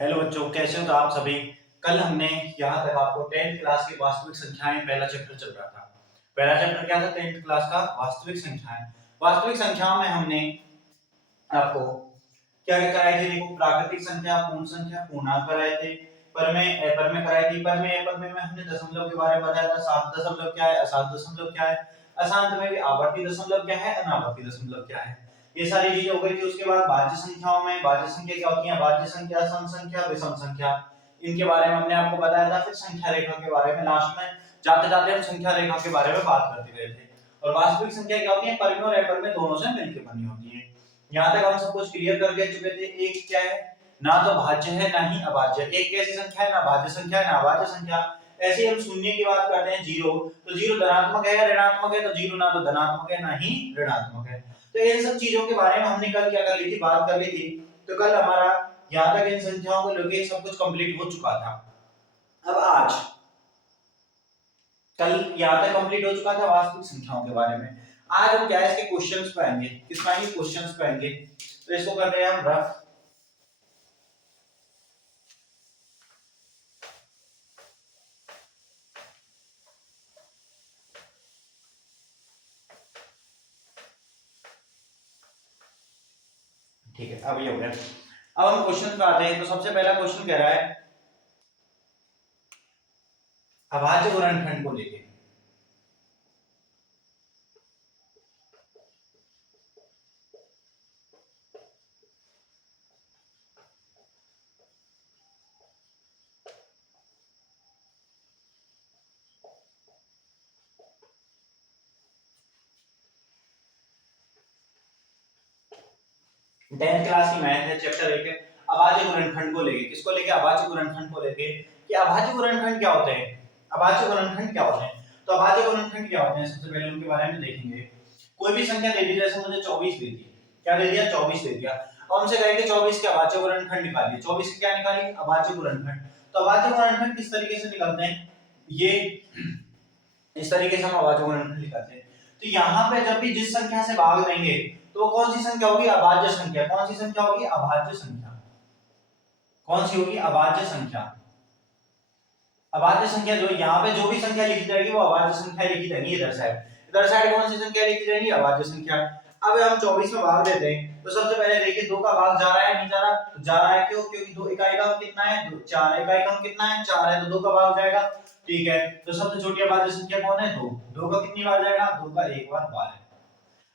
Hello बच्चों, कैसे हो तो आप सभी। कल हमने यहाँ तक आपको 10th क्लास की वास्तविक संख्याएं पहला चैप्टर चल रहा था। पहला चैप्टर क्या था? 10th क्लास का वास्तविक संख्याएं। वास्तविक संख्याओं में हमने आपको क्या क्या कराए थे? देखो, प्राकृतिक संख्या, पूर्ण संख्या, पूर्णांक कराए थे, परमेय, अपरमेय कराई थी। परमेय अपरमेय में हमने दशमलव के बारे में बताया था। सात दशमलव क्या है, असात दशमलव क्या है, अशांत में भी आवर्ती दशमलव क्या है, अनावर्ती दशमलव क्या है, ये सारी चीजें हो गई थी। उसके बाद भाज्य संख्याओं में भाज्य संख्या क्या होती है, भाज्य संख्या, सम संख्या, विषम संख्या, इनके बारे में हमने आपको बताया था। फिर संख्या रेखा के बारे में लास्ट में जाते जाते हम संख्या रेखा के बारे में बात करते रहे थे। और वास्तविक संख्या क्या होती है? परमेय और अपरमेय दोनों से मिलकर बनी होती है। यहाँ तक हम सब कुछ क्लियर करके चुके थे। एक क्या है? ना तो भाज्य है ना ही अभाज्य। एक कैसी संख्या है? ना भाज्य संख्या है ना अभाज्य संख्या। ऐसे हम शून्य की बात करते हैं, जीरो, तो जीरो धनात्मक है या ऋणात्मक है? तो जीरो ना तो धनात्मक है ना ही ऋणात्मक है। तो इन सब चीजों के बारे में हमने कल क्या कर ली थी, बात कर ली थी। तो कल हमारा यहाँ तक इन संख्याओं को लेके सब कुछ कंप्लीट हो चुका था। अब आज कल यहाँ तक कंप्लीट हो चुका था वास्तविक संख्याओं के बारे में। आज हम क्या है, इसके क्वेश्चंस पे आएंगे। किस आएंगे? क्वेश्चंस पे आएंगे। तो इसको करते हैं हम रफ। ठीक है, अब ये हो गया। अब हम क्वेश्चन पे आते हैं। तो सबसे पहला क्वेश्चन कह रहा है अभाज्य गुणनखंड को लेके। 10th क्लास की मैथ है, चैप्टर 1 है, अभाज्य गुणनखंड को लेके। किसको लेके? अभाज्य गुणनखंड को लेके। कि अभाज्य गुणनखंड क्या होते हैं? अभाज्य गुणनखंड क्या होते हैं? तो अभाज्य गुणनखंड क्या होते हैं, सबसे पहले उनके बारे में देखेंगे। कोई भी संख्या दे दी, जैसे मुझे 24 दे दी। क्या दे दिया? 24 दे दिया। अब हमसे कहे कि 24 के अभाज्य गुणनखंड निकालिए। 24 की क्या निकालिए? अभाज्य गुणनखंड। तो अभाज्य गुणनखंड किस तरीके से निकालते हैं? ये इस तरीके से हम अभाज्य गुणनखंड निकालते हैं। तो यहाँ पे जब भी जिस संख्या से भाग देंगे तो वो कौन सी संख्या होगी? अभाज्य संख्या। कौन सी संख्या होगी? अभाज्य संख्या। कौन सी होगी? अभाज्य संख्या। अभाज्य संख्या जो यहाँ पे जो भी संख्या लिखी जाएगी वो अभाज्य संख्या लिखी जाएगी। इधर साइड, इधर साइड कौन सी संख्या लिखी जाएगी? अभाज्य संख्या। अब हम 24 में भाग देते हैं तो सबसे पहले देखिए, 2 का भाग जा रहा है नहीं जा रहा? तो जा रहा है। क्यों? क्योंकि 2 इकाई का कितना है? 2। 4 इकाई का कितना है? 4 है, तो 2 का भाग जाएगा। ठीक है, तो सबसे छोटी अभाज्य संख्या कौन है? 2। 2 का कितनी बार जाएगा? 2 का एक बार, 12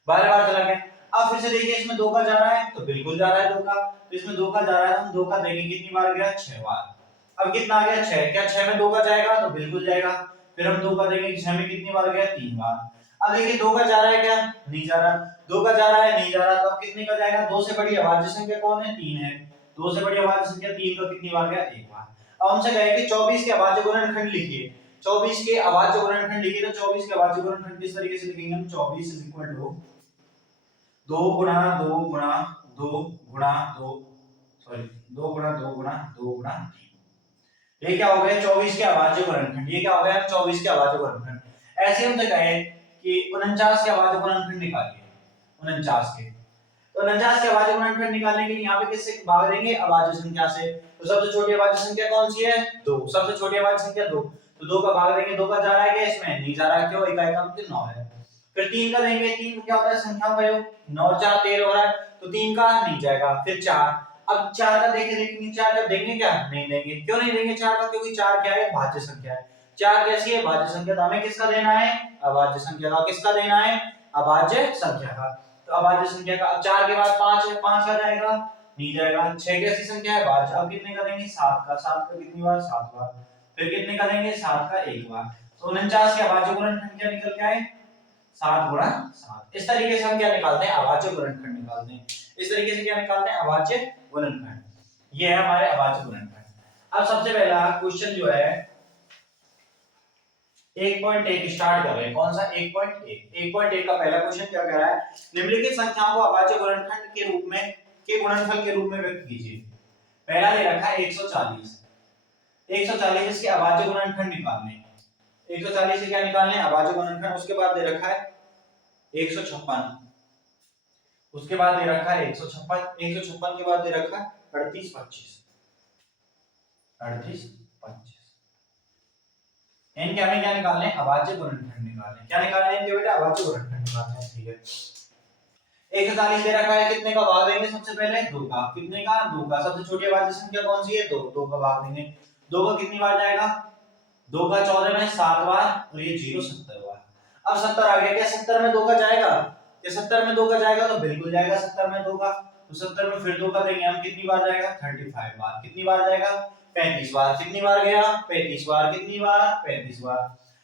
12 बार चला गया। अब फिर से देखिए, इसमें 2 का जा रहा है तो बिल्कुल जा रहा है 2 का। तो इसमें 2 का जा रहा है, हम 2 का देखेंगे कितनी बार गया? 6 बार। अब कितना आ गया? 6। क्या 6 में 2 का जाएगा? तो बिल्कुल जाएगा। फिर हम 2 का देखेंगे 6 में कितनी बार गया? 3 बार। अब देखिए, 2 का जा रहा है क्या? नहीं जा रहा। 2 का जा रहा है, नहीं जा रहा, तो अब कितने का जाएगा? 2 से बड़ी अभाज्य संख्या कौन है? 3 है। 2 से बड़ी अभाज्य संख्या 3 का कितनी बार गया? एक बार। अब हमसे कहे कि 24 के अभाज्य गुणनखंड लिखिए। 24 के अभाज्य गुणनखंड लिखिए। तो 24 के अभाज्य गुणनखंड किस तरीके से लिखेंगे हम? 24 2 गुणा 2 गुणा 2 गुणा 2, सॉरी, 2 गुणा 2 गुणा 2 गुणा 3। ये क्या हो गया? 24 के अभाज्य गुणनखंड। ये क्या हो गया? 24 के अभाज्य गुणनखंड। ऐसे हम कहे कि 49 के अभाज्य गुणनखंड निकालिए। 49 के, तो 49 के अभाज्य गुणनखंड निकालने के लिए यहाँ पे किससे भाग देंगे? अभाज्य संख्या से। तो सबसे छोटी अभाज्य संख्या कौन सी है? 2। सबसे छोटी अभाज्य संख्या 2, तो 2 का भाग देंगे। 2 का जा रहा है क्या? इसमें नहीं जा रहा। क्यों? इकाई का मतलब 9 है। फिर 3 का देंगे। 3 क्या होता है? संख्याओं का योग। 9 और 4 13 हो रहा है, तो 3 का नहीं जाएगा। फिर 4। अब 4 का देखेंगे, 4 का देंगे क्या? नहीं देंगे। क्यों नहीं देंगे 4 का? क्योंकि 4 क्या है? भाज्य संख्या है। 4 कैसी है? भाज्य संख्या। तो हमें किसका देना है? अभाज्य संख्या का। किसका देना है? अभाज्य संख्या का। तो अभाज्य संख्या का। अब 4 के बाद 5 है, 5 का जाएगा? नहीं जाएगा। 6 कैसी संख्या है? भाज्य। अब कितने का देंगे? 7 का। 7 का कितनी बार? 7 बार। फिर कितने का देंगे? 7 का एक बार। तो 49 के अभाज्य गुणनखंड क्या निकल के आए? 7 गुणा 7। इस तरीके से हम क्या निकालते हैं? अभाज्य गुणनखंड निकालते हैं। इस तरीके से क्या निकालते हैं? अभाज्य गुणनखंड। ये है हमारे अभाज्य गुणनखंड। अब सबसे पहला क्वेश्चन जो है 1.1 स्टार्ट कर रहे हैं। कौन सा? 1.1। 1.1 का पहला क्वेश्चन क्या कह रहा है? निम्नलिखित संख्याओं को अभाज्य गुणनखंड के रूप में, के गुणनफल के रूप में व्यक्त कीजिए। पहला दे रखा है 140। 140 इसके अभाज्य गुणनखंड निकालने। 140 से क्या निकालने? अभाज्य गुणनखंड। उसके बाद दे रखा है 156। उसके बाद दे रखा है 156। 156 के बाद दे रखा है 38 25। 38 25। इनके हमें क्या निकालने हैं, अभाज्य गुणनखंड निकालने हैं। क्या निकालने हैं इनके बेटा, अभाज्य गुणनखंड निकालने हैं। ठीक है, 140 दे रखा है, कितने का भाग देंगे सबसे पहले, 2 का। कितने का, 2 का। सबसे छोटी अभाज्य संख्या कौन सी है, 2, 2 का भाग देंगे। 2 का कितनी बार जाएगा, 2 का 14 में 7 बार, और ये 0 70 बार। अब 70 आ गया, क्या 70 में 2 का जाएगा, क्या 70 में 2 का जाएगा, तो बिल्कुल जाएगा 70 में 2 का। तो 70 में फिर 2 का देंगे हम, कितनी बार जाएगा, 35 बार। कितनी बार जाएगा, 35 बार। कितनी बार गया, 35 बार। कितनी बार, 35 बार।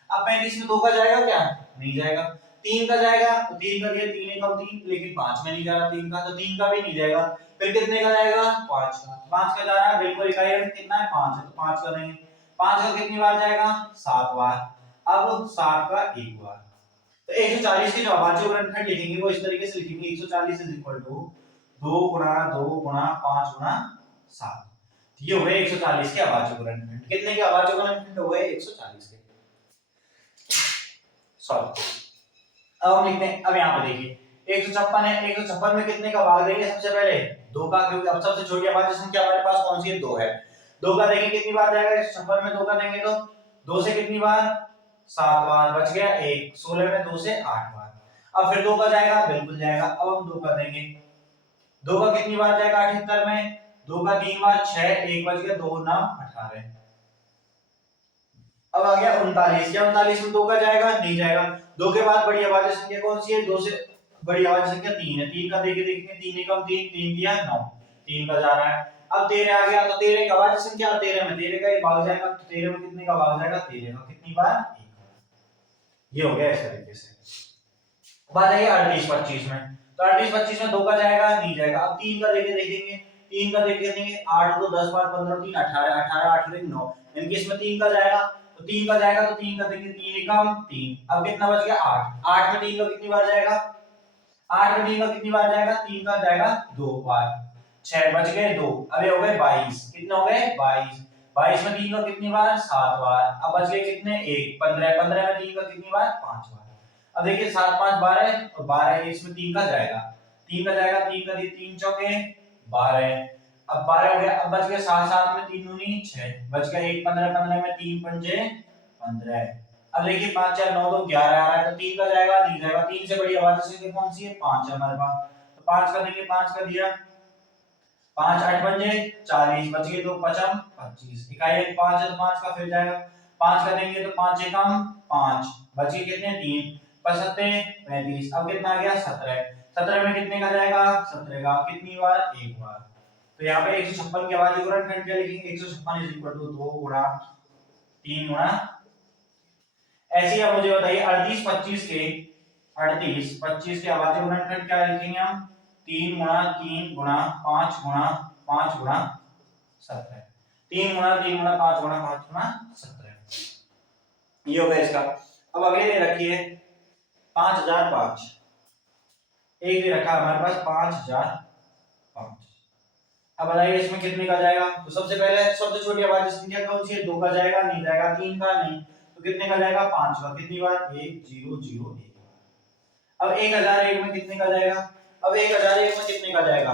अब 35 में 2 का जाएगा क्या, नहीं जाएगा। 3 का जाएगा, तो 3 का दिया, 3 एकम 3, लेकिन 5 में नहीं जा रहा 3 का, तो 3 का भी नहीं जाएगा। फिर कितने का जाएगा, 5 का। 5 का जा रहा है, बिल्कुल इकाई अंक कितना है, 5 है, तो 5 का देंगे। 5 का कितनी बार जाएगा, 7 बार। अब 7 का 1 बार। तो 140 के जो अभाज्य गुणनखंड लिखेंगे वो इस तरीके से लिखेंगे, 140 इज इक्वल टू 2 गुणा 2 गुणा 5 गुणा 7। ये हो गए 140 के अभाज्य गुणनखंड। कितने के अभाज्य गुणनखंड हो गए, 140 के। सॉल्व। अब हम लिखते हैं, अब यहाँ पे देखिए 156 है, 156 में कितने का भाग देंगे सबसे पहले, 2 का, क्योंकि अब सबसे छोटी अभाज्य संख्या हमारे पास कौन सी है, 2 है। 2 का देंगे, कितनी बार जाएगा, 156 में 2 का देंगे तो 2 से कितनी बार, 7 बार, बच गया 1। 16 में 2 से 8 बार। अब फिर 2 का जाएगा, बिल्कुल जाएगा। अब हम 2 का देंगे, 2 का कितनी बार जाएगा, 78 में 2 का 3 बार, 6, 1 बच गया, 2 9 18। अब आ गया 39, क्या 39 में 2 का जाएगा, नहीं जाएगा। 2 के बाद बड़ी अभाज्य संख्या कौन सी है, 2 से बड़ी अभाज्य संख्या 3 है। 3 का देके देखेंगे, 3 एकम 3, 3 दिया 9, 3 का जा रहा है। अब 13 आ गया, तो 13 एक अभाज्य संख्या, 13 में 13 का ये भाग जाएगा, तो 13 में कितने का भाग जाएगा, 13 का कितनी बार, 1 बार। ये हो गया इस तरीके से। बात आई 38 25 में, तो 38 25 में 2 का जाएगा, नहीं जाएगा। अब 3 का देके देखेंगे, 3 का देके देखेंगे, 8 को 10 बार, 15 3 18, 18 8 9, यानी कि इसमें 3 का जाएगा, तो 3 का जाएगा, तो 3 का देंगे, 3 एकम 3। अब कितना बच गया, 8। 8 में 3 का कितनी बार जाएगा, 8 में 3 का कितनी बार जाएगा, 3 का जाएगा 2 बार। 6 बच गए 2, अब ये हो गए 22। कितने हो गए, 22। 22 में 3 का कितनी बार, 7 बार। अब बच गए कितने, 1। 15, 15 में 3 का कितनी बार, 5 बार। अब देखिए 7 5 12, और 12 इसमें 3 का जाएगा, 3 का जाएगा, 3 का दिए, 3 चौके 12। अब 12 हो गया। अब बच गया 7 7 में 3 दूनी 6, बच गया 1। 15 15 में 3 पंजे 15। अब देखिए 5 4 9 2 11 आ रहा है, तो 3 का जाएगा, नहीं जाएगा। 3 से बड़ी अभाज्य संख्या कौन सी है, 5 है हमारे पास, तो 5 का देंगे, 5 का दिया, 5 8 पंजे 40, बच गए 2 पचम 25। इकाई एक 5 है, तो 5 का फिर जाएगा, 5 का देंगे तो 5 एकम 5, बच गए कितने, 3 पचहत्ते 35। अब कितना आ गया, 17। 17 में कितने का जाएगा, 17 का कितनी बार, 1 बार। तो यहाँ पे 156 के अभाज्य गुणनखंड क्या लिखेंगे, 156 इज इक्वल टू 2 गुणा 3 गुणा। ऐसे ही अब मुझे बताइए 38 25 के, 38 25 के अभाज्य गुणनखंड क्या लिखेंगे हम, 3 गुणा 3 गुणा 5 गुणा 5 गुणा 17। 3 गुणा 3 गुणा 5 गुणा 5 गुणा 17, ये हो गया इसका। अब अगले ले रखिए 5005, एक दे रखा हमारे पास 5005। अब बताइए इसमें कितने का जाएगा, तो सबसे पहले सबसे छोटी अभाज्य संख्या कौन सी है, 2 का जाएगा, नहीं जाएगा। 3 का नहीं, तो कितने का जाएगा, 5 का। कितनी बार, 1 0 0 1। अब 1001 में कितने का जाएगा, अब 1001 में कितने का जाएगा,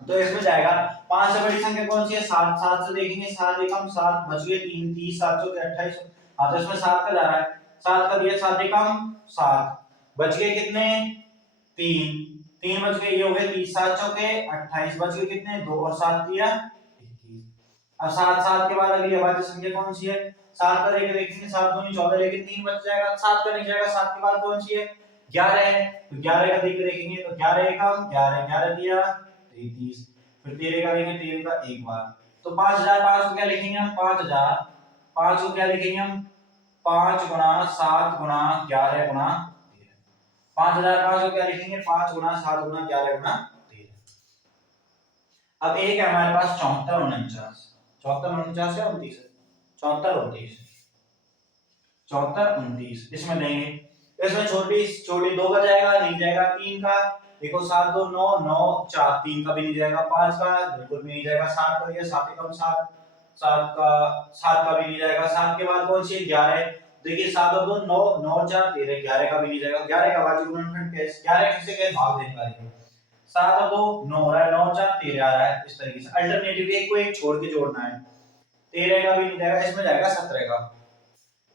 तो इसमें जाएगा 5 से बड़ी संख्या कौन सी है, 7। 7 से देखेंगे, 7 एकम 7, बच गए 3 30 7 चौके 28। हाँ, तो इसमें 7 का जा रहा है, 7 का दिया, 7 एकम 7, बच गए कितने, 3 3 बच गए, ये हो गए 30 7 चौके 28, बच गए कितने, 2 और 7 दिया 21। अब 7 7 के बाद अगली अभाज्य संख्या कौन सी है, 7 का लेके देखेंगे, 7 दूनी 14, लेकिन 3 बच जाएगा। 7 का नहीं जाएगा, 7 के बाद कौन सी है, 11 है, तो 11 का देके देखेंगे, तो 11 एकम 11 11 दिया 33। फिर 13 का लेंगे, 13 का एक बार। तो 5005 को क्या लिखेंगे हम, 5005 को क्या लिखेंगे हम, 5 गुणा 7 गुणा 11 गुणा 13। 5005 को क्या लिखेंगे, 5 गुणा 7 गुणा 11 गुणा 13। अब एक है हमारे पास 74 49, 74 49 है 29 है, 74 29, 74 29 इसमें देंगे। इसमें छोटी छोटी 2 का जाएगा, नहीं जाएगा। 3 का देखो, 7 2 9 9 4, 3 का भी नहीं जाएगा। 5 का बिल्कुल भी नहीं जाएगा। 7 का ये 7 एकम 7, 7 का भी नहीं जाएगा। 7 के बाद कौन सी है, 11। देखिए 7 और 2 9 9 4 13, 11 का भी नहीं जाएगा। 11 का अभाज्य गुणनखंड कैसे, 11 किससे कैसे भाग देने का, देखो 7 और 2 9 हो रहा है, 9 4 13 आ रहा है। इस तरीके से अल्टरनेटिव एक को एक छोड़ के जोड़ना है। 13 का भी नहीं जाएगा, इसमें जाएगा 17 का।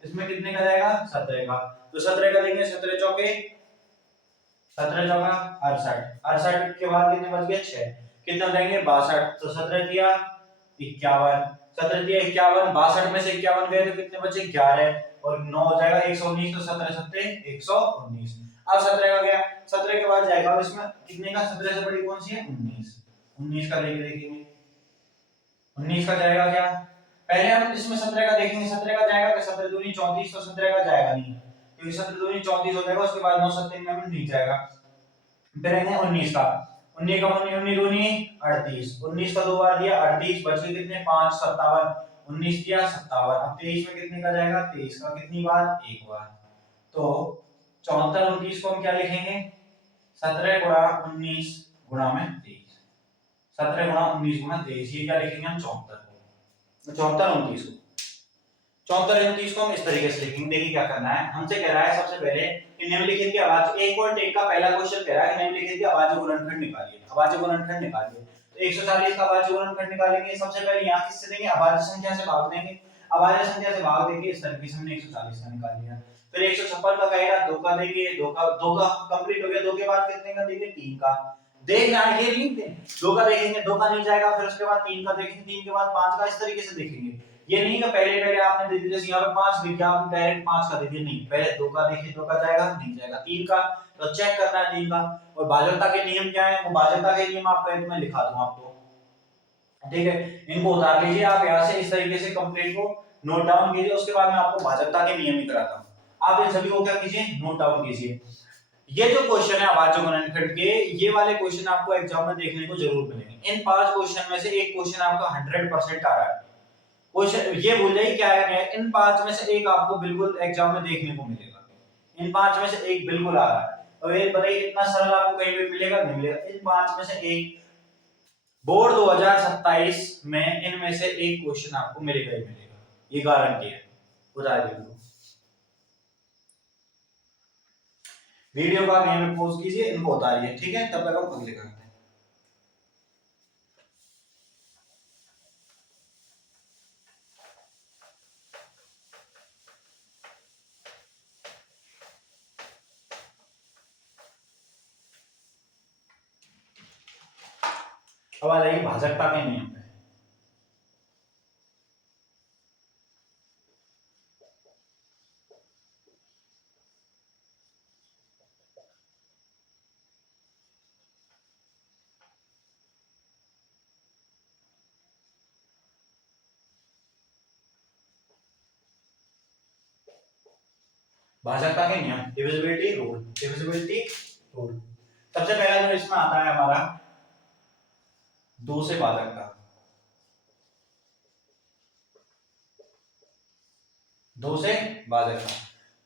इसमें कितने का जाएगा? 17 का। तो 17 का देंगे, 17 चौके 17 चौका 68, 68 के बाद कितने बच गए? 6। कितने हो जाएंगे? 62। तो 17 दिया 51, 17 दिया 51, 62 में से 51 गए तो कितने बचे? 11 और 9 हो जाएगा 119। तो 17 सत्ते 119। अब 17 का गया, 17 के बाद जाएगा, अब इसमें कितने का 17 से बड़ी कौन सी है? 19। 19 का देखेंगे, 19 का जाएगा क्या? पहले हम इसमें 17 का देखेंगे, 17 का जाएगा क्या? 17 दूनी 34, तो 17 का जाएगा नहीं, क्योंकि 17 दूनी 34 हो जाएगा, उसके बाद 9 सत्ते में नहीं जाएगा। फिर है 19 का, 19 का 19 दूनी 38, 19 का दो बार दिया 38, बच गए कितने? 5 57, 19 दिया 57। अब 23 में कितने का जाएगा? 23 का कितनी बार? एक बार। तो 74 29 को हम क्या लिखेंगे? 17 गुणा 19 गुणा में 23, 17 गुणा 19 गुणा 23, ये क्या लिखेंगे हम? 74 को। 74 29 को, 74 29 को हम इस तरीके से लिखेंगे। देखिए क्या करना है, हमसे कह रहा है सबसे पहले कि निम्नलिखित की अभाज्य, एक और टेक का पहला क्वेश्चन कह रहा है कि निम्नलिखित की अभाज्य गुणनखंड निकालिए। अभाज्य गुणनखंड निकालिए, तो 140 का अभाज्य गुणनखंड निकालेंगे। सबसे पहले यहां किससे देंगे? अभाज्य संख्या से भाग देंगे। अभाज्य संख्या से भाग देंगे, इस तरीके से हमने 140 का निकाल लिया। फिर 156 का कहेगा, 2 का देंगे, 2 का कंप्लीट हो गया, 2 के बाद कितने का देंगे? 3 का। देखना है ये लिख दें, 2 का देखेंगे, 2 का नहीं जाएगा, फिर उसके बाद 3 का देखेंगे, 3 के बाद 5 का, इस तरीके से देखेंगे। ये नहीं कि पहले आपने दे दिया, जैसे यहाँ पे 5 लिख दिया आपने, डायरेक्ट 5 का दे दिया, नहीं, पहले 2 का देखिए, 2 का जाएगा नहीं जाएगा, 3 का तो चेक करना है 3 का। और भाजकता के नियम क्या है? वो भाजकता के नियम आपको मैं लिखा दूं आपको, ठीक है, इनको उतार लीजिए आप यहाँ से, इस तरीके से कंप्लीट को नोट डाउन कीजिए, उसके बाद मैं आपको भाजकता के नियम ही कराता हूँ। आप इन सभी को क्या कीजिए? नोट डाउन कीजिए। ये जो क्वेश्चन है अभाज्य गुणनखंड के, ये वाले क्वेश्चन आपको एग्जाम में देखने को जरूर मिलेंगे। इन 5 क्वेश्चन में से एक क्वेश्चन आपका 100% आ रहा है। क्वेश्चन ये भूल जाइए क्या है, इन 5 में से एक आपको बिल्कुल एग्जाम में देखने को मिलेगा। इन 5 में से एक बिल्कुल आ रहा है। और ये बताइए इतना सरल आपको कहीं भी मिलेगा? नहीं मिलेगा। इन 5 में से एक बोर्ड 2027 में इनमें से एक क्वेश्चन आपको मिलेगा ही मिलेगा, ये गारंटी है। बता दीजिए, वीडियो का यहीं पे पॉज कीजिए, इनको उतारिए, ठीक है, तब तक हम अगले करते हैं। अब आ जाइए भाजकता के नियम पे। भाजकता के नियम, डिविजिबिलिटी रूल, डिविजिबिलिटी रूल। सबसे पहला जो इसमें आता है हमारा 2 से भाजकता, 2 से भाजकता,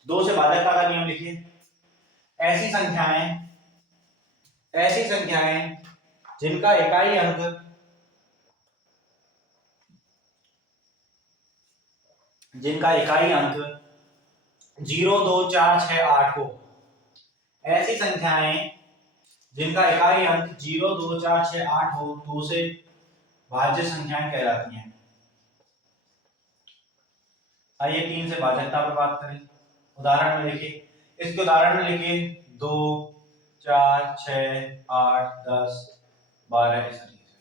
2 से भाजकता का नियम लिखिए। ऐसी संख्याएं, ऐसी संख्याएं जिनका इकाई अंक, जिनका इकाई अंक 0 2 4 6 8 हो, ऐसी संख्याएं जिनका इकाई अंक 0 2 4 6 8 हो, 2 से भाज्य संख्याएं कहलाती हैं। आइए 3 से भाजकता पर बात करें। उदाहरण में लिखिए, इसके उदाहरण में लिखिए 2 4 6 8 10 12, इस तरीके से।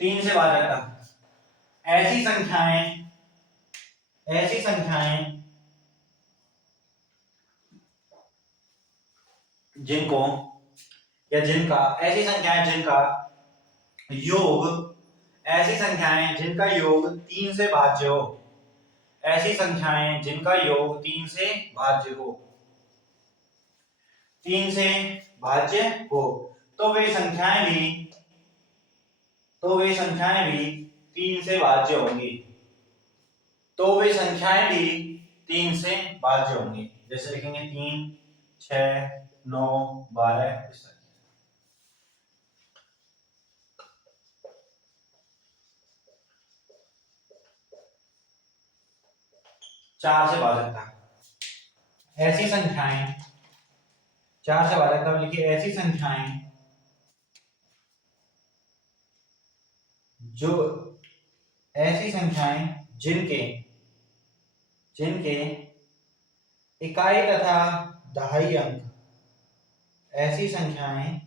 3 से भाजकता, ऐसी संख्याएं, ऐसी संख्याएं जिनको या जिनका, ऐसी संख्याएं जिनका योग, ऐसी संख्याएं जिनका योग 3 से भाज्य हो, ऐसी संख्याएं जिनका योग 3 से भाज्य हो, 3 से भाज्य हो, तो वे संख्याएं भी, तो वे संख्याएं भी 3 से भाज्य होंगी, तो वे संख्याएं भी 3 से भाज्य होंगी। जैसे लिखेंगे 3 6 9 12, इस तरह। 4 से भाजकता, ऐसी संख्याएं, 4 से भाजकता में लिखिए ऐसी संख्याएं जो, ऐसी संख्याएं जिनके जिनके इकाई तथा दहाई अंक, ऐसी संख्याएं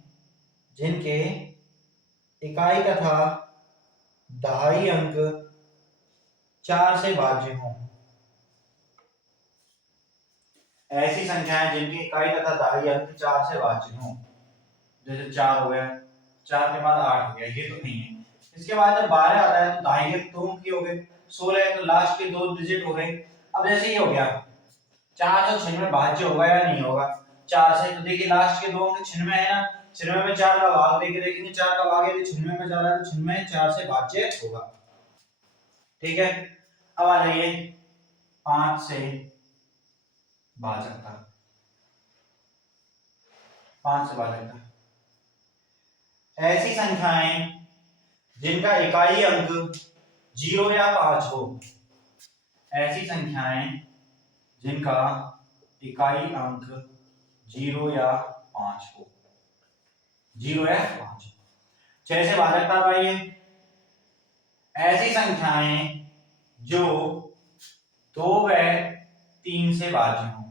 जिनके इकाई तथा दहाई अंक 4 से भाज्य हों। ऐसी संख्याएं जिनकी इकाई तथा दहाई अंक 4 से भाज्य हों, जैसे 4 हो गया, 4 के बाद 8 हो गया, ये तो नहीं है। इसके बाद जब 12 आता है तो दहाई अंक 2 अंक के हो गए, 16 है तो लास्ट के 2 डिजिट हो गए। अब जैसे ये हो गया 496 भाज्य होगा या नहीं होगा 4 से, तो देखिए लास्ट के 2 अंक 96 है ना, 96 में 4 का भाग देके देखेंगे, 4 का भाग यदि 96 में जा रहा है तो 96 4 से भाज्य होगा। ठीक है, अब आ जाइए 5 से भाजकता, 5 से भाजकता, ऐसी संख्याएं जिनका इकाई अंक 0 या 5 हो, ऐसी संख्याएं जिनका इकाई अंक 0 या 5 हो, 0 या 5। 6 से भाजकता पाइए, ऐसी संख्याएं जो 2 व 3 से भाज्य हो,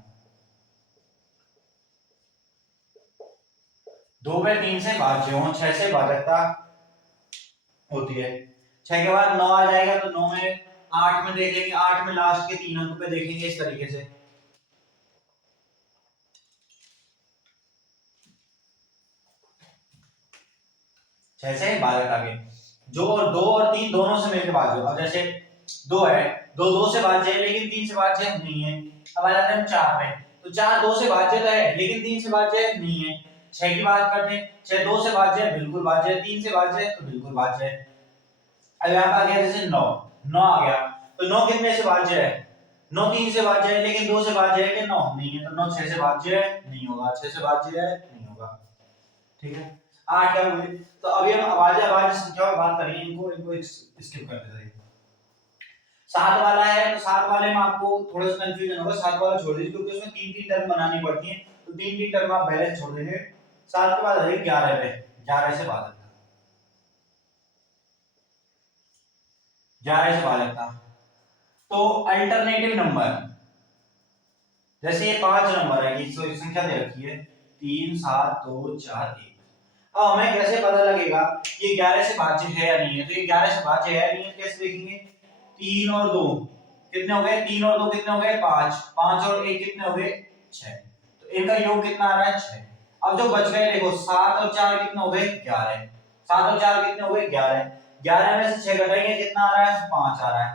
2 व 3 से भाज्य हो, 6 से भाजकता होती है। 6 के बाद 9 आ जाएगा तो 9 में 8 में देखेंगे, 8 में लास्ट के 3 अंक पे देखेंगे इस तरीके से। छह भाजक आगे जो 2 और 3 दोनों से मिलकर भाज्य हो। अब जैसे 2 है, 2 से भाज्य है लेकिन 3 से भाज्य नहीं है। अब आ जाते हैं 4 पे, तो 4 2 से भाज्य तो है लेकिन 3 से भाज्य नहीं है। 6 की बात करते हैं, 6 2 से भाज्य है, बिल्कुल भाज्य है, 3 से भाज्य है तो बिल्कुल भाज्य है। अब यहाँ पे आ गया जैसे 9 आ गया, तो 9 कितने से भाज्य है, 9 3 से भाज्य है लेकिन 2 से भाज्य है कि 9 नहीं है, तो 9 6 से भाज्य है नहीं होगा, 6 से भाज्य है नहीं होगा। ठीक है, 8 क्या हुई, तो अभी हम अभाज्य संख्या में बात करेंगे, इनको स्किप कर देते हैं। 7 वाला है तो 7 वाले में आपको थोड़ा सा कंफ्यूजन होगा, 7 वाला छोड़ दीजिए क्योंकि उसमें 3 टर्म बनानी पड़ती है, तो 3 टर्म आप पहले छोड़ देंगे। 7 के बाद आ जाएगी 11 पे, 11 से भाजकता, 11 से भाजकता। तो अल्टरनेटिव नंबर जैसे ये 5 नंबर है, ये संख्या दे रखी है 3 7 2 4 1। अब हमें कैसे पता लगेगा ये 11 से भाज्य है या नहीं है, तो ये 11 से भाज्य है या नहीं है कैसे देखेंगे, 3 और 2 कितने हो गए, 3 और 2 कितने हो गए 5, 5 और 1 कितने हो गए 6, तो इनका योग कितना आ रहा है 6। अब जो बच गए देखो 7 और 4 कितने हो गए 11, 7 और 4 कितने हो गए 11, 11 में से 6 घटाएंगे कितना आ रहा है 5 आ रहा है,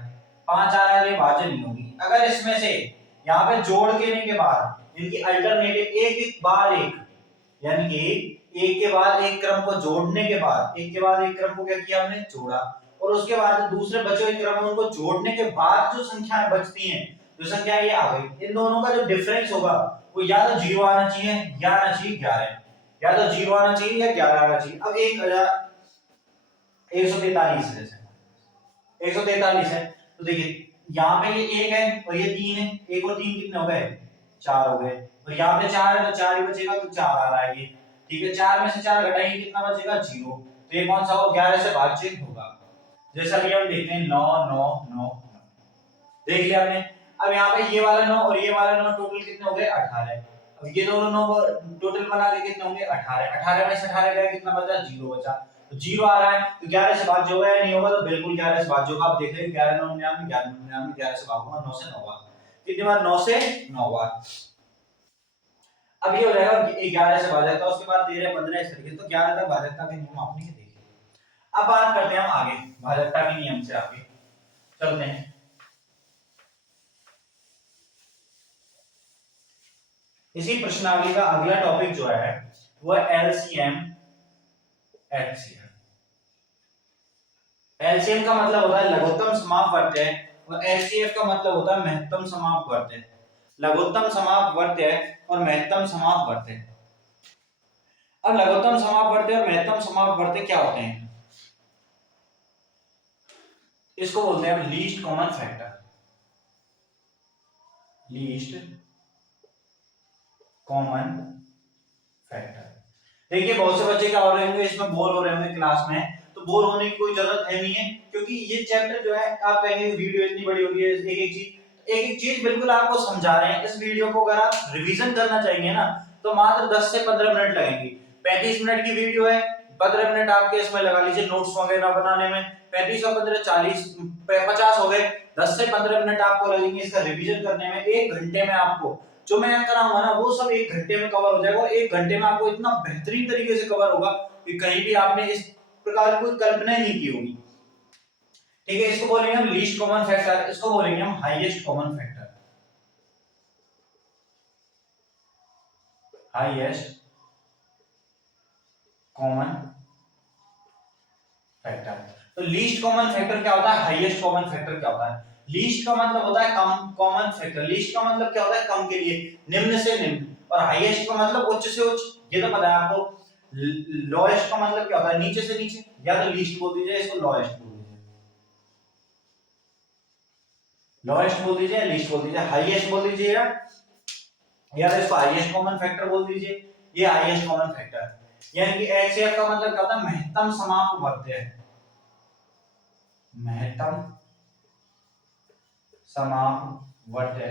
5 आ रहा है, ये भाज्य नहीं होगी। अगर इसमें से यहाँ पे जोड़ देने के बाद इनकी अल्टरनेटिव एक एक बार एक, यानी कि एक के बाद एक क्रम को जोड़ने के बाद, एक के बाद एक क्रम को क्या किया हमने जोड़ा, और उसके बाद जो दूसरे बचे हुए क्रम है उनको जोड़ने के बाद जो संख्याएं बचती हैं, जो संख्या ये आ गई, इन दोनों का जो डिफरेंस होगा वो या तो 0 आना चाहिए या आना चाहिए 11, या तो 0 आना चाहिए या 11 आना चाहिए। अब 143 है, जैसे 143 है तो देखिए यहाँ पे ये 1 है और ये 3 है, 1 और 3 कितने हो गए 4 हो गए, और यहाँ पे 4 है तो 4 ही बचेगा, तो 4 आ रहा है ये। ठीक है, 4 में से 4 घटाएंगे कितना बचेगा 0, तो ये कौन सा होगा 11 से भाज्य होगा। जैसा कि हम देखते हैं 9 9 9 देख लिया हमने। अब यहाँ पे ये वाला 9 और ये वाला 9 टोटल कितने हो गए 18, अब ये दोनों 9 टोटल बना के कितने होंगे 18, 18 में से 18 गया कितना बचा 0 बचा, तो 0 आ रहा है, तो 11 से भाज्य होगा या नहीं होगा, तो बिल्कुल 11 से भाज्य होगा। आप देख लें 11 9 99 11 99 11 से भाग होगा 9 से 9 बार, कितनी बार 9 से 9 बार। अब ये हो जाएगा 11 से भाजकता, उसके बाद 13 15 इस तरीके से, तो 11 तक भाजकता के नियम आपने देखे। अब बात करते हैं हम आगे भाजकता के नियम से आगे चलते हैं। इसी प्रश्नावली का अगला टॉपिक जो है वो है एलसीएम एचसीएफ। एलसीएम का मतलब होता है लघुत्तम समापवर्त्य और एचसीएफ का मतलब होता है महत्तम समापवर्त्य। लघुत्तम समापवर्त्य और महत्तम समापवर्त्य। अब लघुत्तम समापवर्त्य और महत्तम समापवर्त्य क्या होते हैं, इसको बोलते हैं least common factor. Least common factor. देखिए बहुत से बच्चे क्या हो रहे होंगे इसमें बोर हो रहे होंगे क्लास में, तो बोर होने की कोई जरूरत है नहीं है, क्योंकि ये चैप्टर जो है आप कहेंगे वीडियो इतनी बड़ी हो गई है, एक एक चीज बिल्कुल आपको समझा रहे हैं। इस वीडियो को अगर आप रिवीजन करना चाहेंगे ना तो मात्र 10 से 15 मिनट लगेंगे। 35 मिनट की वीडियो है, 15 मिनट आपके इसमें लगा लीजिए नोट्स वगैरह बनाने में, 35 और 15 40 50 हो गए। 10 से 15 मिनट आपको लगेंगे इसका रिवीजन करने में। 1 घंटे में आपको जो मैं कराऊंगा ना वो सब 1 घंटे में कवर हो जाएगा, और 1 घंटे में आपको इतना बेहतरीन तरीके से कवर होगा कि कहीं भी आपने इस प्रकार की कोई कल्पना ही नहीं की होगी। ठीक है, इसको बोलेंगे हम लीस्ट कॉमन फैक्टर, इसको बोलेंगे हम highest common factor, highest common factor. तो लीस्ट कॉमन फैक्टर क्या होता है, हाईएस्ट कॉमन फैक्टर क्या होता है? लीस्ट का मतलब होता है कम कॉमन फैक्टर, लीस्ट का मतलब क्या होता है कम के लिए, निम्न से निम्न, और हाईएस्ट का मतलब उच्च से उच्च, ये तो पता है आपको। लोएस्ट का मतलब क्या होता है, नीचे से नीचे, या तो लीस्ट बोल दीजिए, इसको लोएस्ट बोल दीजिए, लोएस्ट बोल दीजिए, लीस्ट बोल दीजिए, हाईएस्ट बोल दीजिए, या तो इसको हाईएस्ट कॉमन फैक्टर बोल दीजिए, ये हाईएस्ट कॉमन फैक्टर। यानी कि एचसीएफ का मतलब क्या होता है, महत्तम समापवर्त्य, महत्तम समापवर्त्य,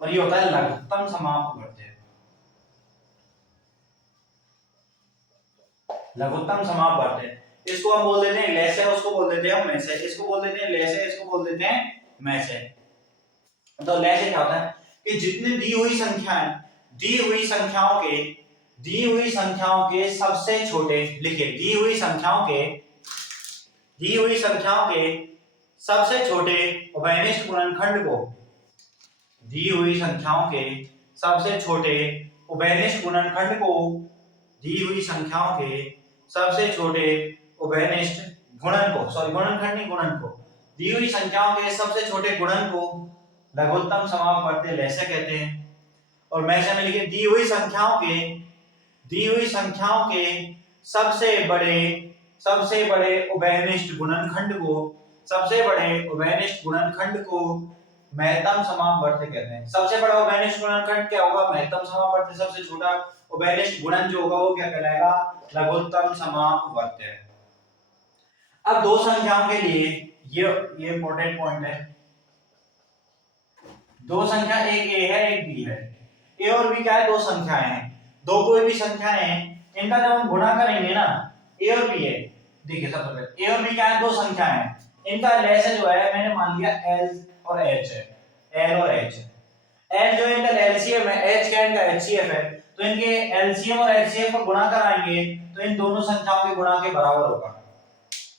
और ये होता है लघुत्तम समापवर्त्य, लघुत्तम समापवर्त्य। इसको हम बोल देते हैं लेस है, उसको बोल देते हैं हम मैस है, इसको बोल देते हैं लेस है, इसको बोल देते हैं मैस है। तो लेस क्या होता है कि जितनी दी हुई संख्याएं, दी हुई संख्याओं के, दी हुई संख्याओं के सबसे छोटे, लिखिए दी हुई संख्याओं के, दी हुई संख्याओं के सबसे छोटे उभयनिष्ठ गुणनखंड को, दी हुई संख्याओं के सबसे छोटे उभयनिष्ठ गुणनखंड को, दी हुई संख्याओं के सबसे छोटे उभयनिष्ठ गुणन को, सॉरी गुणनखंड नहीं गुणन को, दी हुई संख्याओं के सबसे छोटे गुणन को लघुत्तम समापवर्त्य लेसे कहते हैं। और मैसे में लिखिए दी हुई संख्याओं के, दी हुई संख्याओं के सबसे बड़े उभयनिष्ठ गुणनखंड को, सबसे बड़े उभयनिष्ठ गुणनखंड को महत्तम समापवर्त्य कहते हैं। सबसे बड़ा उभयनिष्ठ गुणनखंड क्या होगा, महत्तम समापवर्त्य, सबसे छोटा उभयनिष्ठ गुणन जो होगा वो क्या कहलाएगा, लघुत्तम समापवर्त्य। अब दो संख्याओं के लिए ये इंपॉर्टेंट पॉइंट है, दो संख्या एक ए है एक बी है, ए और बी क्या है, दो संख्याएं हैं, दो कोई भी संख्याएं हैं, इनका जब हम गुणा करेंगे ना, ए और बी है, देखिए सबसे पहले ए और बी क्या है, दो संख्याएं हैं, इनका लेस जो है मैंने मान लिया एल और एच है, एल और एच, एल जो इनका एलसीएम है, एच क्या इनका एचसीएफ है, तो इनके एलसीएम और एचसीएफ को गुणा कराएंगे तो इन दोनों संख्याओं के गुणा के बराबर होगा।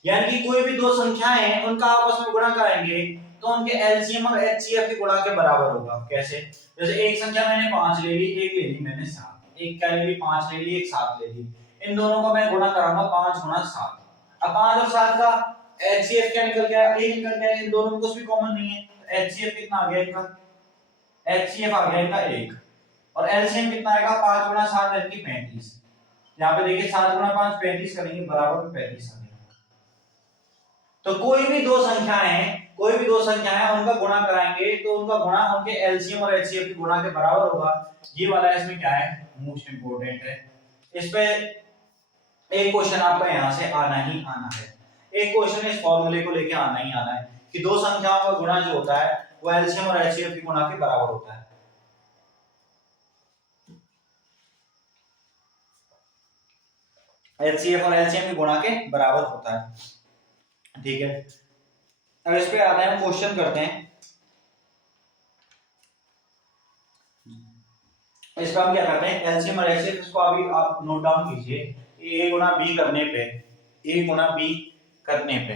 यानी कि कोई भी दो संख्याएं हैं उनका आपस में गुणा कराएंगे तो उनके एलसीएम और एचसीएफ के गुणा के बराबर होगा। कैसे, जैसे एक संख्या मैंने 5 ले ली, एक ले ली मैंने 7, एक क्या ले ली 5 ले ली, एक 7 ले ली, इन दोनों को मैं गुणा कराऊंगा 5 गुणा 7। अब 5 और 7 का एचसीएफ क्या निकल गया, एक निकल गया, इन दोनों में कुछ भी कॉमन नहीं है, एचसीएफ कितना आ गया इनका, एचसीएफ आ गया इनका 1, और एलसीएम कितना आएगा 5 गुणा 7 यानी कि 35। यहां पे देखिए 7 गुणा 5 35 करेंगे बराबर में 35 आ गया। तो कोई भी दो संख्याएं हैं, कोई भी दो संख्याएं हैं उनका गुणा कराएंगे तो उनका गुणा उनके एलसीएम और एचसीएफ के गुणा के बराबर होगा। ये वाला इसमें क्या है, मोस्ट इंपोर्टेंट है, इस पे एक क्वेश्चन आपका यहां से आना ही आना है, एक क्वेश्चन इस फॉर्मूले को लेके आना ही आना है कि दो संख्याओं का गुणा जो होता है वो एलसीएम और एचसीएफ के गुणा के बराबर होता है। एचसीएफ और एलसीएम के गुणा के बराबर होता है। ठीक है, अब इस पे आते हैं, क्वेश्चन करते हैं। इसका हम क्या करते हैं, एलसीएम और एचसीएफ, इसको अभी आप नोट डाउन कीजिए, ए गुना बी करने पे, ए गुना बी करने पे,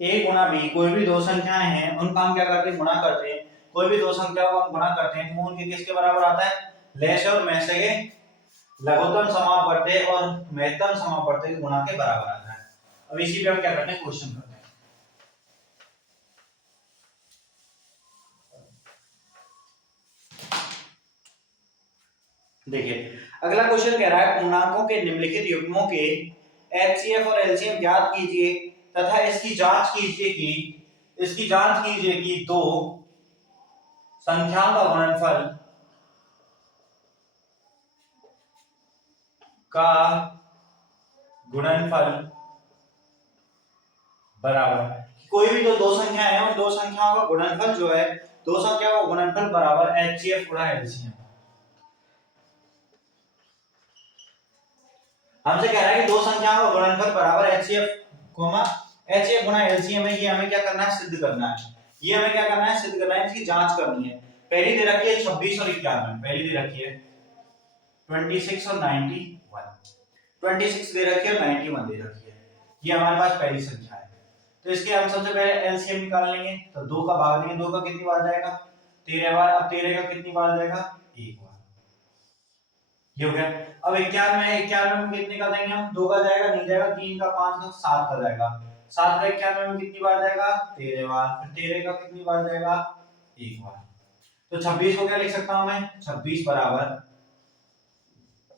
ए गुना बी, कोई भी दो संख्याएं हैं उनका हम क्या करते हैं, गुणा करते हैं, कोई भी दो संख्याओं को हम गुणा करते हैं तो उनके किसके बराबर आता है, लेस और मैसे के लघुत्तम समापवर्त्य और महत्तम समापवर्त्य के गुणा के बराबर आता है। अब इसी पे हम क्या करते हैं, क्वेश्चन करते हैं। देखिए अगला क्वेश्चन कह रहा है पूर्णांकों के निम्नलिखित युग्मों के एचसीएफ और एलसीएम ज्ञात कीजिए तथा इसकी जांच कीजिए कि दो संख्याओं का गुणनफल का गुणनफल बराबर, कोई भी जो दो संख्याएं हैं और दो संख्याओं का गुणनफल जो है, दो संख्याओं का गुणनफल बराबर HCF गुणा LCM। हमसे कह रहा है कि दो संख्याओं का गुणनफल बराबर HCF गुणा LCM है। ये हमें क्या करना है, सिद्ध करना है। ये हमें क्या करना है, सिद्ध करना है, इसकी जांच करनी है। पहली दे रखी है 26 और 91, पहली दे रखी है 26 और 91, 26 दे रखी है और 91 दे रखी है। ये हमारे पास पहली संख्या है। तो इसके हम सबसे पहले एलसीएम निकाल लेंगे। तो 2 का भाग देंगे, 2 का कितनी बार जाएगा, 13 बार। अब 13 का कितनी बार जाएगा, 1 बार। ये हो गया। अब 91 में कितने का देंगे हम, 2 का जाएगा, नहीं जाएगा, 3 का, 5 का, 7 का जाएगा। 7 का 91 में कितनी बार जाएगा, 13 बार। फिर 13 का कितनी बार जाएगा, 1 बार। तो 26 को क्या लिख सकता हूं मैं, 26 बराबर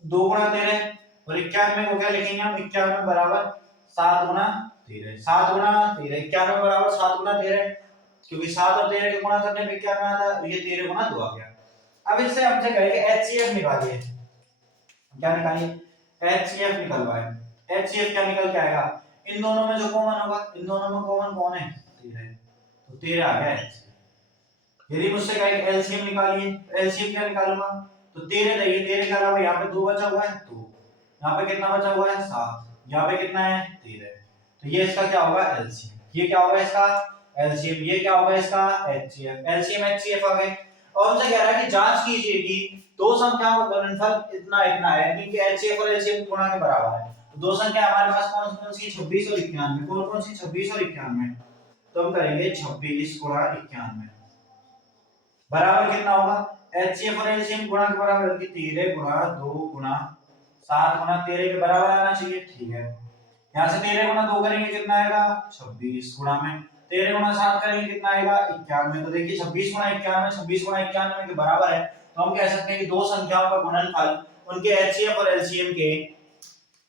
2 गुणा 13। और 91 को क्या लिखेंगे हम, 91 बराबर 7 गुणा 13। 7 गुणा 13, 91 बराबर 7 गुणा 13, क्योंकि 7 और 13 के गुणा करने पे 91 आता है। ये 13 गुणा 2 आ गया। अब इससे हमसे कहेंगे एचसीएफ निकालिए। क्या निकालिए, एचसीएफ निकलवाए। एचसीएफ क्या निकल के आएगा, इन दोनों में जो कॉमन होगा, इन दोनों में कॉमन कौन है, 13। तो 13 आ गया एचसीएफ। यदि मुझसे कहेंगे एलसीएम निकालिए, एलसीएम क्या निकालूंगा, तो 13 रही है, 13 के अलावा यहाँ पे 2 बचा हुआ है, 2। यहाँ पे कितना बचा हुआ है, 7। यहाँ पे कितना है, 13। तो ये इसका क्या होगा, एलसीएम। ये क्या होगा इसका, एलसीएम। ये क्या होगा इसका, एचसीएफ। एलसीएम एचसीएफ आ गए। और हमसे कह रहा है कि जांच कीजिए कि दो संख्याओं का गुणनफल इतना इतना है, क्योंकि एचसीएफ और एलसीएम गुणा के बराबर है। तो दो संख्या हमारे पास कौन कौन सी, 26 और 91। कौन कौन सी, 26 और 91। तो हम करेंगे 26 गुणा 91 बराबर कितना होगा, एचसीएफ और एलसीएम गुणा के बराबर, कि 13 गुणा 2 गुणा 7 गुणा 13 के बराबर आना चाहिए। ठीक है, यहाँ से 13 गुणा 2 करेंगे कितना आएगा, 26 गुणा में 13 गुणा 7 करेंगे कितना आएगा, 91। तो देखिए 26 गुणा 91, 26 गुणा 91 के बराबर है। तो हम कह सकते हैं कि दो संख्याओं का गुणनफल उनके एचसीएफ और एलसीएम के,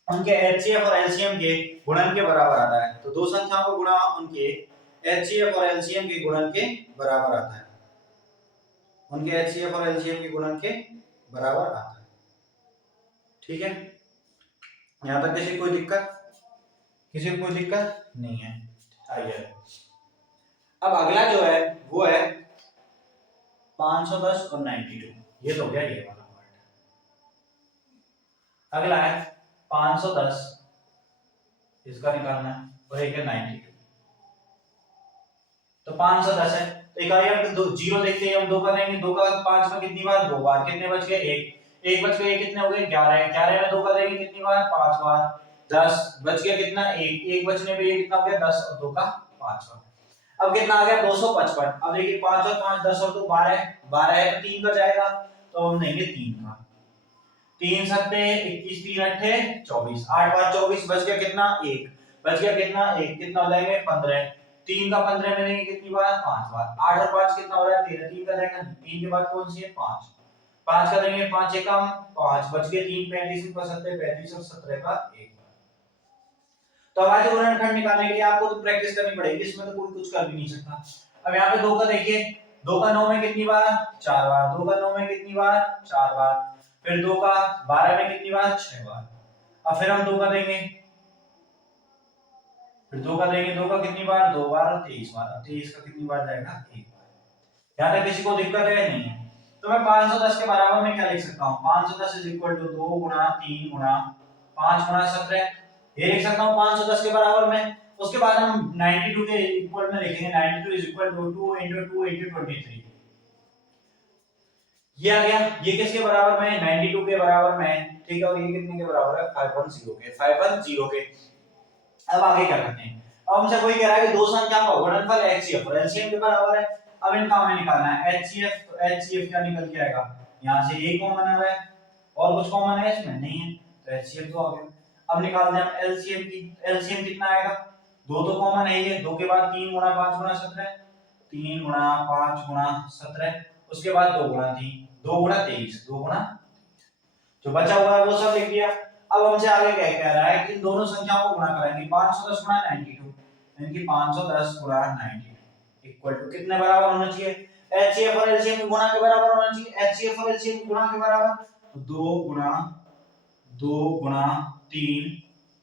उनके एचसीएफ और एलसीएम के गुणन के बराबर आता है। तो दो संख्याओं का गुणा उनके एचसीएफ और एलसीएम के गुणन के बराबर आता है, उनके एचसीएफ और एलसीएम के गुणन के बराबर आता है। ठीक है, यहां तक किसी कोई दिक्कत, किसी को कोई दिक्कत नहीं है। आइए अब अगला जो है वो है 510 और 92। ये तो हो गया ये वाला पार्ट। अगला है 510, इसका निकालना है, और एक है 92। तो 510 है, तो इकाई अंक दो जीरो देखते हैं हम, 2 का देंगे, 2 का 5 में कितनी बार, 2 बार। कितने बच गए, 1। 1 बच गए, कितने हो गए, 11। 11 में 2 का देंगे कितनी बार, 5 बार। 10 बच गया, कितना, 1। 1 बचने पे ये कितना हो गया, 10 और 2 का 5 बार। अब कितना आ गया, 255। अब देखिए 5 और 5 10 और 2 12, 12 है तो 3 का जाएगा, तो हम देंगे 3 का। 3 सत्ते 21, 3 अट्ठे 24, 8 बार 24, बच गया कितना, 1। बच गया कितना, 1। कितना हो जाएंगे, 15। 3 का 15 में देंगे कितनी बार, 5 बार। 8 और 5 कितना हो रहा है, 13। 3 का जाएगा, 3 के बाद कौन सी है, 5। 5 का देंगे, 5 एकम 5, बच गए 3। 35 पर 7 35 और 17 का 1। तो हमारे गुणनखंड निकालने के लिए आपको तो प्रैक्टिस करनी पड़ेगी, इसमें तो कोई कुछ कर भी नहीं सकता। अब यहाँ पे 2 का देखिए, 2 का 9 में कितनी बार, 4 बार। 2 का 9 में कितनी बार, 4 बार। फिर 2 का 12 में कितनी बार, 6 बार। अब फिर हम 2 का देंगे, फिर 2 का देंगे, 2 का कितनी बार, 2 बार। 23 बार। अब 23 का कितनी बार जाएगा, 1 बार। यहाँ तक किसी को दिक्कत है नहीं है। तो मैं 510 के बराबर में क्या लिख सकता हूँ, 510 इज इक्वल टू 2 गुणा 3 गुणा 5 गुणा 17, ये लिख सकता हूँ 510 के बराबर में। उसके बाद हम 92 के इक्वल में लिखेंगे, 92 is equal to 2 into 2 into 23। ये आ गया, ये किसके बराबर में है, 92 के बराबर में है। ठीक है, और ये कितने के बराबर है, 510 के, 510 के। अब आगे क्या करते हैं, अब हमसे कोई कह रहा है कि दो संख्याओं का गुणनफल एचसीएफ और एलसीएम के बराबर है। अब इनका हमें निकालना है एचसीएफ। तो एचसीएफ क्या निकल के आएगा, यहां से ये कॉमन आ रहा है, और कुछ कॉमन है इसमें नहीं है, तो एचसीएफ तो आ गया। अब निकालते हैं हम एलसीएम की। एलसीएम कितना आएगा, 2 तो कॉमन है, ये 2 के बाद 3 गुणा 5 गुणा 17, 3 गुणा 5 गुणा 17, उसके बाद 2 गुणा 3, 2 गुणा 23, 2 गुणा, जो बचा हुआ है वो सब लिख दिया। अब हमसे आगे क्या कह रहा है कि इन दोनों संख्याओं को गुणा कराएंगे, 510 गुणा 92, यानी कि 510 गुणा 92 इक्वल टू कितने बराबर होना चाहिए, एचसीएफ और एलसीएम के गुणा के बराबर होना चाहिए। एचसीएफ और एलसीएम के गुणा के बराबर, तो 2 गुणा 2 गुणा 3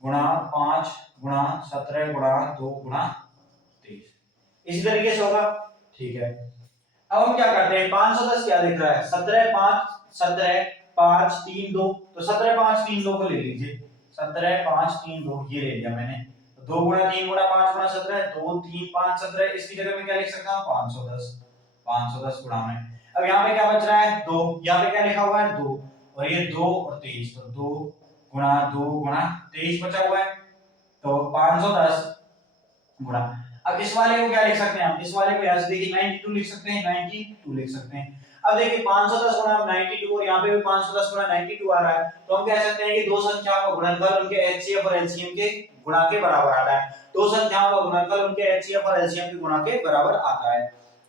गुणा 5 गुणा 17 गुणा 2 गुणा 23। इसी तरीके से होगा। ठीक है, अब हम क्या करते हैं, 510 क्या दिख रहा है, 17 5 17 5 3 2, तो 17 5 3 2 को ले लीजिए, 17 5 3 2 ये ले लिया मैंने। 2 गुणा 3 गुणा 5 गुणा 17, 2 3 5 17, इसकी जगह में क्या लिख सकता हूं, 510 गुणा में। अब यहाँ पे क्या बच रहा है, 2, यहाँ पे क्या लिखा हुआ है 2, और ये 2 और 23, तो 2 गुणा 23 बचा हुआ है, तो 510 गुणा। अब इस वाले को क्या लिख सकते हैं हम, इस वाले को यहां से देखिए 92 लिख सकते हैं, 92 लिख सकते हैं। अब देखिए 510 गुणा 92 और यहाँ पे भी 510 गुणा 92 आ रहा है, तो हम कह सकते हैं कि दो संख्याओं का गुणनफल उनके एचसीएफ और एलसीएम के गुणा के बराबर आता है। दो संख्याओं का गुणनफल उनके एचसीएफ और एलसीएम के गुणा के बराबर आता है।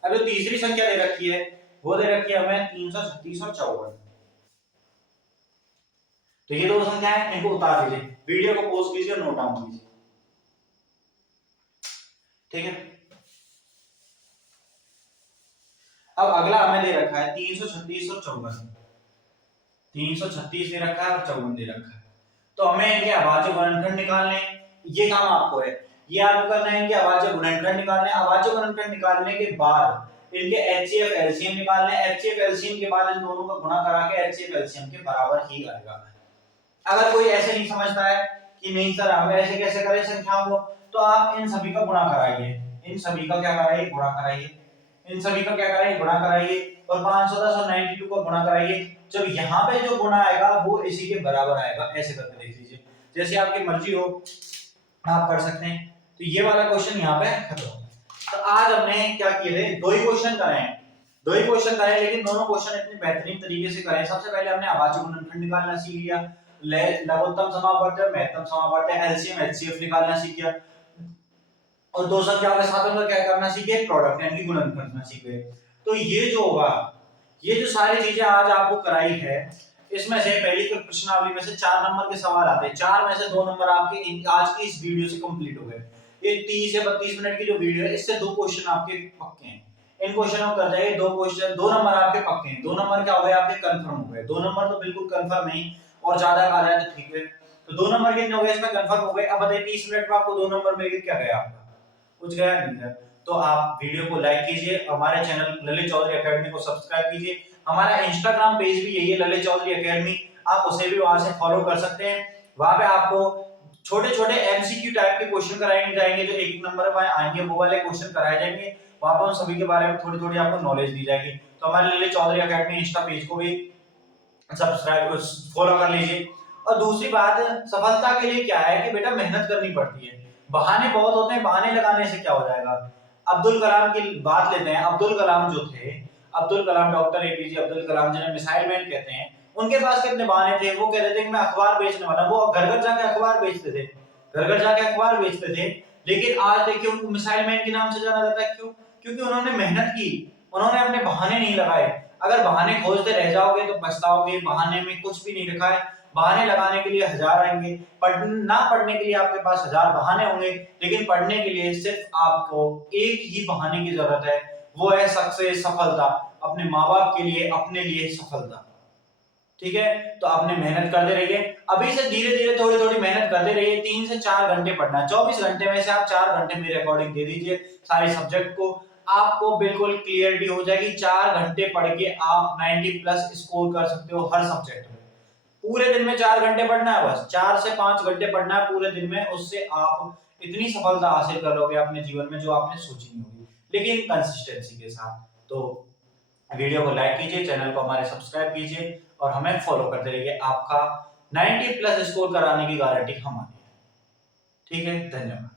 अब जो तीसरी संख्या दे रखी है वो दे रखी है हमें 336 और 54। तो ये दो संख्याएं, इनको उतार दीजिए, वीडियो को पॉज कीजिए और नोट डाउन कीजिए। ठीक है, अब अगला हमें दे रखा है 336 और 54। 336 दे रखा है और 54 दे रखा है, तो हमें इनके अभाज्य गुणनखंड निकालने, ये काम आपको है, ये आपको करना है, इनके अभाज्य गुणनखंड निकालने। अभाज्य गुणनखंड निकालने के बाद इनके एचसीएफ एलसीएम निकालने, एचसीएफ एलसीएम के बाद इन दोनों का गुणा करा के एचसीएफ एलसीएम के बराबर ही आएगा। अगर कोई ऐसे नहीं समझता है कि नहीं सर हम ऐसे कैसे करें संख्याओं को, तो आप इन सभी का गुणा कराइए, इन सभी का क्या कराइए, गुणा कराइए, इन सभी का क्या कराइए, गुणा कराइए, और 510 और 92 का गुणा कराइए। जब यहाँ पे जो गुणा आएगा वो इसी के बराबर आएगा, ऐसे करके देख लीजिए, जैसे आपकी मर्जी हो आप कर सकते हैं। तो ये वाला क्वेश्चन यहाँ पे खत्म। तो आज हमने क्या किए थे, दो ही क्वेश्चन करे हैं, दो ही क्वेश्चन करे, लेकिन दोनों क्वेश्चन इतने बेहतरीन तरीके से करे। सबसे पहले हमने अभाज्य गुणनखंड निकालना सीख लिया, लघुत्तम समापवर्ती और महत्तम समापवर्ती एलसीएम एचसीएफ निकालना सीख गया, और दो संख्याओं के साथ हम क्या करना सीखे, प्रोडक्ट यानी कि गुणन करना सीखे। तो ये जो होगा, ये जो सारी चीजें आज आपको कराई है, इसमें से पहली प्रश्नावली में से 4 नंबर के सवाल आते हैं, 4 में से 2 नंबर आपके आज की इस वीडियो से कंप्लीट हो गए। ये 30 से 32 मिनट की जो वीडियो है, इससे 2 क्वेश्चन आपके पक्के हैं। इन क्वेश्चनों को कर जाइए, 2 क्वेश्चन, 2 नंबर आपके पक्के हैं। 2 नंबर क्या हो गए आपके, कंफर्म हो गए। 2 नंबर तो बिल्कुल कंफर्म नहीं, और ज्यादा आ जाए तो ठीक है। तो 2 नंबर कितने हो गए इसमें, कंफर्म हो गए। अब बताइए 30 मिनट में आपको 2 नंबर मिल गए, क्या गया आपका, कुछ गया नहीं गया। तो आप वीडियो को लाइक कीजिए, हमारे चैनल ललित चौधरी एकेडमी को सब्सक्राइब कीजिए। हमारा इंस्टाग्राम पेज भी यही है, ललित चौधरी एकेडमी, आप उसे भी वहां से फॉलो कर सकते हैं। वहां पे आपको छोटे-छोटे एमसीक्यू टाइप के क्वेश्चन कराए जाएंगे, जो 1 नंबर में आएंगे, वो वाले क्वेश्चन कराए जाएंगे। वहां पर उन सभी के बारे में थोड़ी-थोड़ी आपको नॉलेज दी जाएगी। तो हमारे Lalit Chaudhary academy insta page को भी सब्सक्राइब फॉलो कर लीजिए। और दूसरी बात, सफलता के लिए क्या है कि बेटा मेहनत करनी पड़ती है। बहाने बहुत होते हैं, बहाने लगाने से क्या हो जाएगा। अब्दुल कलाम की बात लेते हैं, अब्दुल कलाम जो थे, अब्दुल कलाम, डॉक्टर एपीजे अब्दुल कलाम, जिन्हें मिसाइल मैन कहते हैं, उनके पास कितने बहाने थे। वो कहते थे कि मैं अखबार बेचने वाला, वो घर घर जाके अखबार बेचते थे, घर घर जाके अखबार बेचते थे। लेकिन आज देखिए उनको मिसाइल मैन के नाम से जाना जाता है, क्यों, क्योंकि उन्होंने मेहनत की, उन्होंने अपने बहाने नहीं लगाए। अगर बहाने खोजते रह जाओगे तो पछताओगे, बहाने में कुछ भी नहीं रखा है। बहाने लगाने के लिए 1000 आएंगे, ना पढ़ने के लिए आपके पास 1000 बहाने होंगे, लेकिन पढ़ने के लिए सिर्फ आपको एक ही बहाने की जरूरत है, वो है सक्सेस, सफलता, अपने माँ बाप के लिए, अपने लिए सफलता। ठीक है, तो आपने मेहनत करते रहिए, अभी से धीरे धीरे थोड़ी थोड़ी मेहनत करते रहिए। 3 से 4 घंटे पढ़ना, 24 घंटे में से आप 4 घंटे मेरे अकॉर्डिंग दे दीजिए सारे सब्जेक्ट को, आपको बिल्कुल क्लियरिटी हो जाएगी। 4 घंटे पढ़ के आप 90 प्लस स्कोर कर सकते हो हर सब्जेक्ट में। पूरे दिन में 4 घंटे पढ़ना है, बस 4 से 5 घंटे पढ़ना है पूरे दिन में, उससे आप इतनी सफलता हासिल करोगे अपने जीवन में जो आपने सोची नहीं होगी, लेकिन कंसिस्टेंसी के साथ। तो वीडियो को लाइक कीजिए, चैनल को हमारे सब्सक्राइब कीजिए और हमें फॉलो करते रहिए। आपका 90 प्लस स्कोर कराने की गारंटी हमारी है। ठीक है, धन्यवाद।